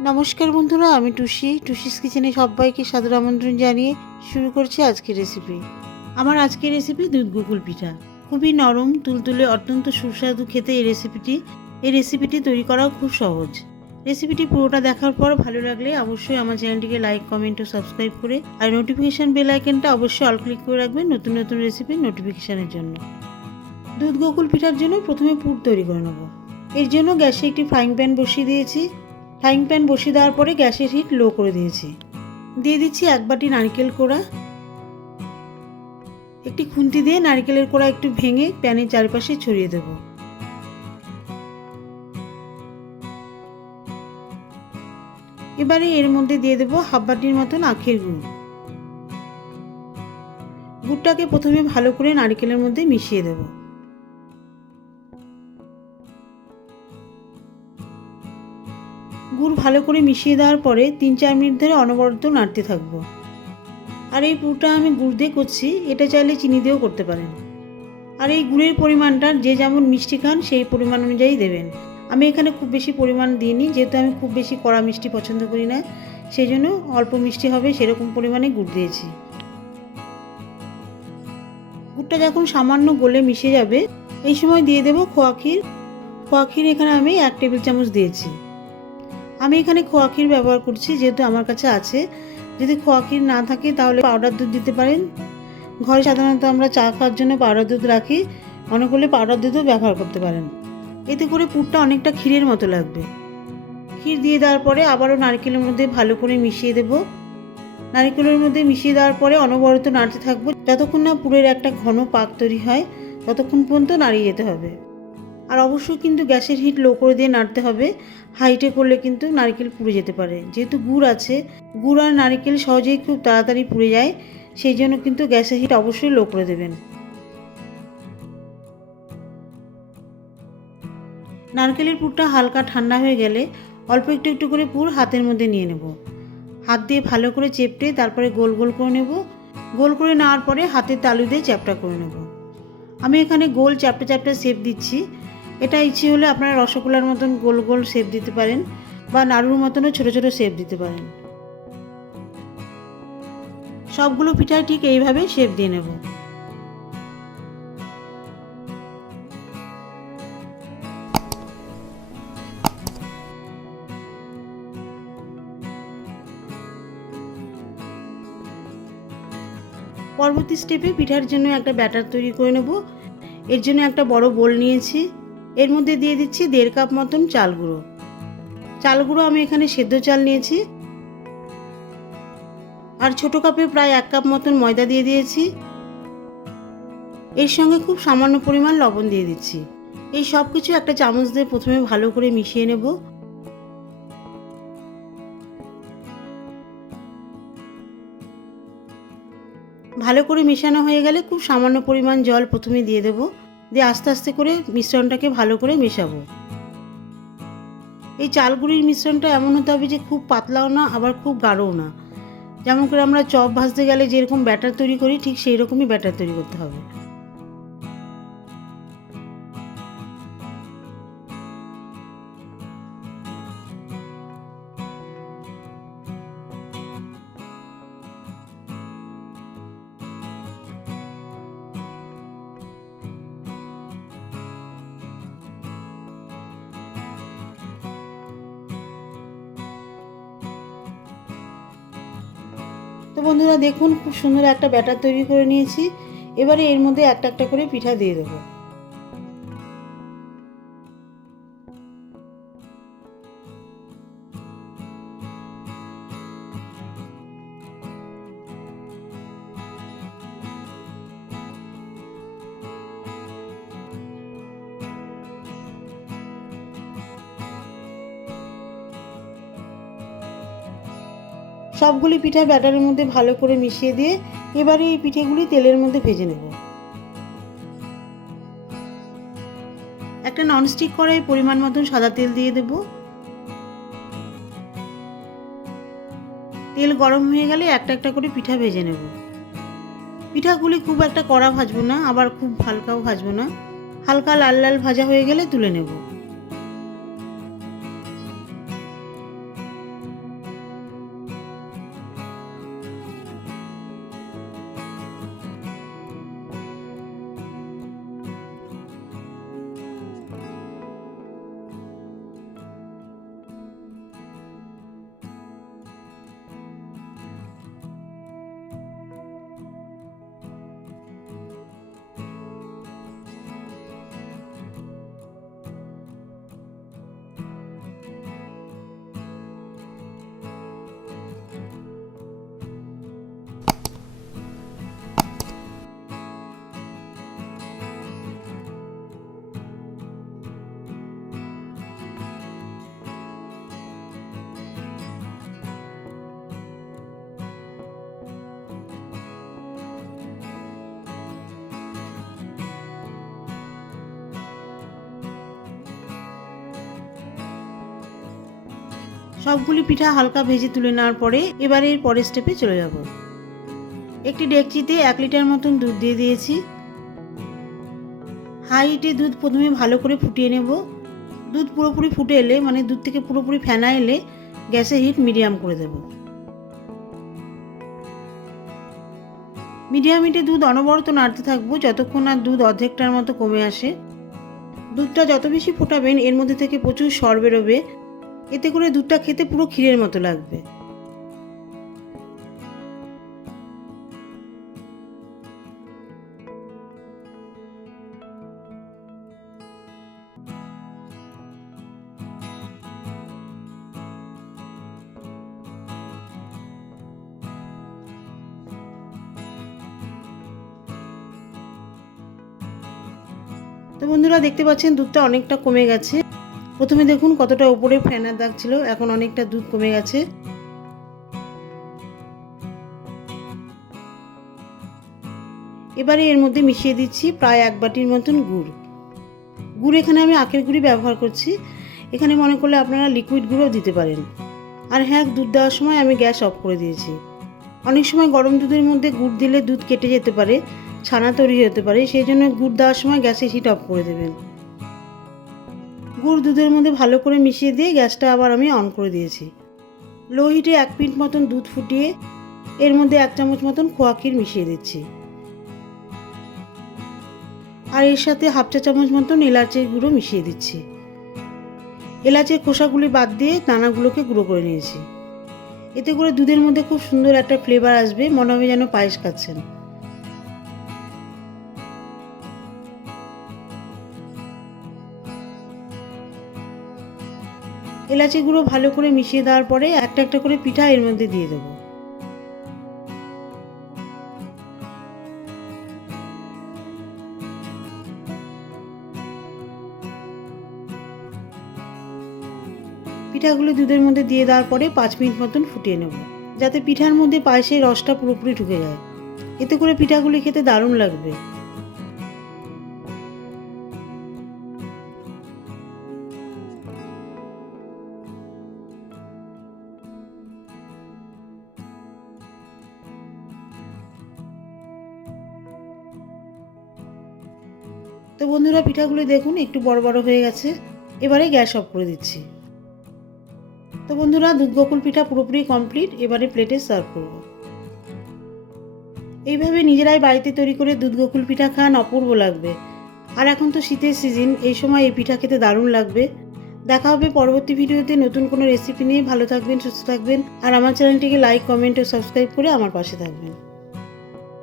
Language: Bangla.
নমস্কার বন্ধুরা, আমি টুসিস কিচেনে সবাইকে সাদর আমন্ত্রণ জানিয়ে শুরু করছি আজকের রেসিপি। আমার আজকের রেসিপি দুধ গোকুল পিঠা। খুবই নরম তুলতুলে অত্যন্ত সুস্বাদু খেতে এই রেসিপিটি তৈরি করাও খুব সহজ। রেসিপিটি পুরোটা দেখার পর ভালো লাগলে অবশ্যই আমার চ্যানেলটিকে লাইক, কমেন্ট ও সাবস্ক্রাইব করে আর নোটিফিকেশান বেল আইকনটা অবশ্যই অল ক্লিক করে রাখবেন নতুন নতুন রেসিপির নোটিফিকেশানের জন্য। দুধ গোকুল পিঠার জন্য প্রথমে পুর তৈরি করে নেব। এর জন্য গ্যাসে একটি ফ্রাইং প্যান বসিয়ে দিয়েছি। ফ্রাইং প্যান বসিয়ে দেওয়ার পরে গ্যাসের হিট লো করে দিয়েছি। দিয়ে দিচ্ছি 1 বাটি নারকেল কোড়া। একটি খুন্তি দিয়ে নারকেলের কোড়া একটু ভেঙে প্যানের চারপাশে ছড়িয়ে দেব। এবারে এর মধ্যে দিয়ে দেব 1/2 বাটির মতন আখের গুড়। গুড়টাকে প্রথমে ভালো করে নারকেলের মধ্যে মিশিয়ে দেব। গুড় ভালো করে মিশিয়ে দেওয়ার পরে 3-4 মিনিট ধরে অনবরত নাড়তে থাকবো। আর এই পুরটা আমি গুড় দিয়ে করছি, এটা চাইলে চিনি দিয়েও করতে পারেন। আর এই গুড়ের পরিমাণটা যে যেমন মিষ্টি খান সেই পরিমাণ অনুযায়ী দেবেন। আমি এখানে খুব বেশি পরিমাণ দিইনি, যেহেতু আমি খুব বেশি কড়া মিষ্টি পছন্দ করি না, সেই জন্য অল্প মিষ্টি হবে সেরকম পরিমাণে গুড় দিয়েছি। গুড়টা যখন সামান্য গলে মিশে যাবে এই সময় দিয়ে দেব খোয়া ক্ষীর। খোয়া ক্ষীর এখানে আমি 1 টেবিল চামচ দিয়েছি। আমি এখানে খোয়া ক্ষীর ব্যবহার করছি যেহেতু আমার কাছে আছে। যদি খোয়া ক্ষীর না থাকে তাহলে পাউডার দুধ দিতে পারেন। ঘরে সাধারণত আমরা চা খাওয়ার জন্য পাউডার দুধ রাখি, মনে করলে পাউডার দুধও ব্যবহার করতে পারেন। এতে করে পুরটা অনেকটা ক্ষীরের মতো লাগবে। ক্ষীর দিয়ে দেওয়ার পরে আবারও নারকেলের মধ্যে ভালো করে মিশিয়ে দেব। নারকেলের মধ্যে মিশিয়ে দেওয়ার পরে অনবরত নাড়তে থাকবো যতক্ষণ না পুরের একটা ঘন পাক তৈরি হয়, ততক্ষণ পর্যন্ত নাড়িয়ে যেতে হবে। আর অবশ্যই কিন্তু গ্যাসের হিট লো করে দিয়ে নাড়তে হবে। হাইটে করলে কিন্তু নারকেল পুড়ে যেতে পারে। যেহেতু গুড় আছে, গুড় আর নারকেল সহজেই খুব তাড়াতাড়ি পুড়ে যায়, সেই জন্য কিন্তু গ্যাসের হিট অবশ্যই লো করে দেবেন। নারকেলের পুরটা হালকা ঠান্ডা হয়ে গেলে অল্প একটু একটু করে পুর হাতের মধ্যে নিয়ে নেব। হাত দিয়ে ভালো করে চেপটে তারপরে গোল গোল করে নেব। গোল করে নেওয়ার পরে হাতের তালু দিয়ে চ্যাপটা করে নেব। আমি এখানে গোল চ্যাপটা চ্যাপটা শেপ দিচ্ছি। এটা ইচ্ছে হলে আপনারা রসগোল্লার মতন গোল গোল শেপ দিতে পারেন বা নাড়ুর মতনও ছোটো ছোটো শেপ দিতে পারেন। সবগুলো পিঠায় ঠিক এইভাবে শেপ দিয়ে নেব। পরবর্তী স্টেপে পিঠার জন্য একটা ব্যাটার তৈরি করে নেব। এর জন্য একটা বড় বোল নিয়েছি। এর মধ্যে দিয়ে দিচ্ছি 1.5 কাপ মতন চাল গুঁড়ো। চাল গুঁড়ো আমি এখানে সেদ্ধ চাল নিয়েছি। আর ছোটো কাপে প্রায় 1 কাপ মতন ময়দা দিয়ে দিয়েছি। এর সঙ্গে খুব সামান্য পরিমাণ লবণ দিয়ে দিচ্ছি। এই সব কিছু একটা চামচ দিয়ে প্রথমে ভালো করে মিশিয়ে নেব। ভালো করে মেশানো হয়ে গেলে খুব সামান্য পরিমাণ জল প্রথমে দিয়ে দেব, দিয়ে আস্তে আস্তে করে মিশ্রণটাকে ভালো করে মেশাবো। এই চালগুড়ির মিশ্রণটা এমন হতে হবে যে খুব পাতলাও না আবার খুব গাঢ়ও না। যেমন করে আমরা চপ ভাজতে গেলে যেরকম ব্যাটার তৈরি করি ঠিক সেই রকমই ব্যাটার তৈরি করতে হবে। তো বন্ধুরা দেখুন, খুব সুন্দর একটা ব্যাটার তৈরি করে নিয়েছি। এবারে এর মধ্যে একটা একটা করে পিঠা দিয়ে দেবো। সবগুলি পিঠা ব্যাটারের মধ্যে ভালো করে মিশিয়ে দিয়ে এবারে এই পিঠেগুলি তেলের মধ্যে ভেজে নেব। একটা ননস্টিক কড়াইয়ে পরিমাণ মতন সাদা তেল দিয়ে দেব। তেল গরম হয়ে গেলে একটা একটা করে পিঠা ভেজে নেব। পিঠাগুলি খুব একটা কড়া ভাজবো না, আবার খুব হালকাও ভাজবো না। হালকা লাল লাল ভাজা হয়ে গেলে তুলে নেব। সবগুলি পিঠা হালকা ভেজে তুলে নেওয়ার পরে এবারে এর পরের স্টেপে চলে যাব। একটি ডেকচিতে 1 লিটার মতন দুধ দিয়ে দিয়েছি। হাই হিটে দুধ প্রথমে ভালো করে ফুটিয়ে নেব। দুধ পুরোপুরি ফুটে এলে, মানে দুধ থেকে পুরোপুরি ফেনা এলে, গ্যাসের হিট মিডিয়াম করে দেব। মিডিয়াম হিটে দুধ অনবরত নাড়তে থাকবো যতক্ষণ না দুধ অর্ধেকটার মতো কমে আসে। দুধটা যত বেশি ফোটাবেন এর মধ্যে থেকে প্রচুর সর বেরোবে, এতে করে দুধটা খেতে পুরো ক্ষীরের মতো লাগবে। তো বন্ধুরা দেখতে পাচ্ছেন দুধটা অনেকটা কমে গেছে। প্রথমে দেখুন কতটা উপরে ফেনার দাগ ছিল, এখন অনেকটা দুধ কমে গেছে। এবারে এর মধ্যে মিশিয়ে দিচ্ছি প্রায় 1 বাটির মতন গুড়। গুড় এখানে আমি আখের গুড়ই ব্যবহার করছি, এখানে মনে করলে আপনারা লিকুইড গুঁড়ও দিতে পারেন। আর হ্যাঁ, দুধ দেওয়ার সময় আমি গ্যাস অফ করে দিয়েছি। অনেক সময় গরম দুধের মধ্যে গুড় দিলে দুধ কেটে যেতে পারে, ছানা তৈরি হতে পারে, সেই জন্য গুড় দেওয়ার সময় গ্যাসের হিট অফ করে দেবেন। গুড় দুধের মধ্যে ভালো করে মিশিয়ে দিয়ে গ্যাসটা আবার আমি অন করে দিয়েছি। লো হিটে 1 মিনিট মতন দুধ ফুটিয়ে এর মধ্যে 1 চামচ মতন খোয়া ক্ষীর মিশিয়ে দিচ্ছি। আর এর সাথে 1/2 চা চামচ মতন এলাচের গুঁড়ো মিশিয়ে দিচ্ছি। এলাচের খোসাগুলি বাদ দিয়ে দানাগুলোকে গুঁড়ো করে নিয়েছি। এতে করে দুধের মধ্যে খুব সুন্দর একটা ফ্লেভার আসবে, মনে হবে যেন পায়েস খাচ্ছেন। এলাচি গুঁড়ো ভালো করে মিশিয়ে দেওয়ার পরে একটা একটা করে পিঠা এর মধ্যে দিয়ে দেবো। পিঠাগুলো দুধের মধ্যে দিয়ে দেওয়ার পরে 5 মিনিট মতন ফুটিয়ে নেব, যাতে পিঠার মধ্যে পায়েসের রসটা পুরোপুরি ঢুকে যায়। এতে করে পিঠাগুলি খেতে দারুণ লাগবে। তো বন্ধুরা পিঠাগুলি দেখুন একটু বড় বড় হয়ে গেছে, এবারে গ্যাস অফ করে দিচ্ছি। তো বন্ধুরা দুধ গোকুল পিঠা পুরোপুরি কমপ্লিট, এবারে প্লেটে সার্ভ করব। এইভাবে নিজেরাই বাড়িতে তৈরি করে দুধ গোকুল পিঠা খান, অপূর্ব লাগবে। আর এখন তো শীতের সিজন, এই সময় এই পিঠা খেতে দারুণ লাগবে। দেখা হবে পরবর্তী ভিডিওতে নতুন কোনো রেসিপি নিয়ে। ভালো থাকবেন, সুস্থ থাকবেন, আর আমার চ্যানেলটিকে লাইক, কমেন্ট ও সাবস্ক্রাইব করে আমার পাশে থাকবেন।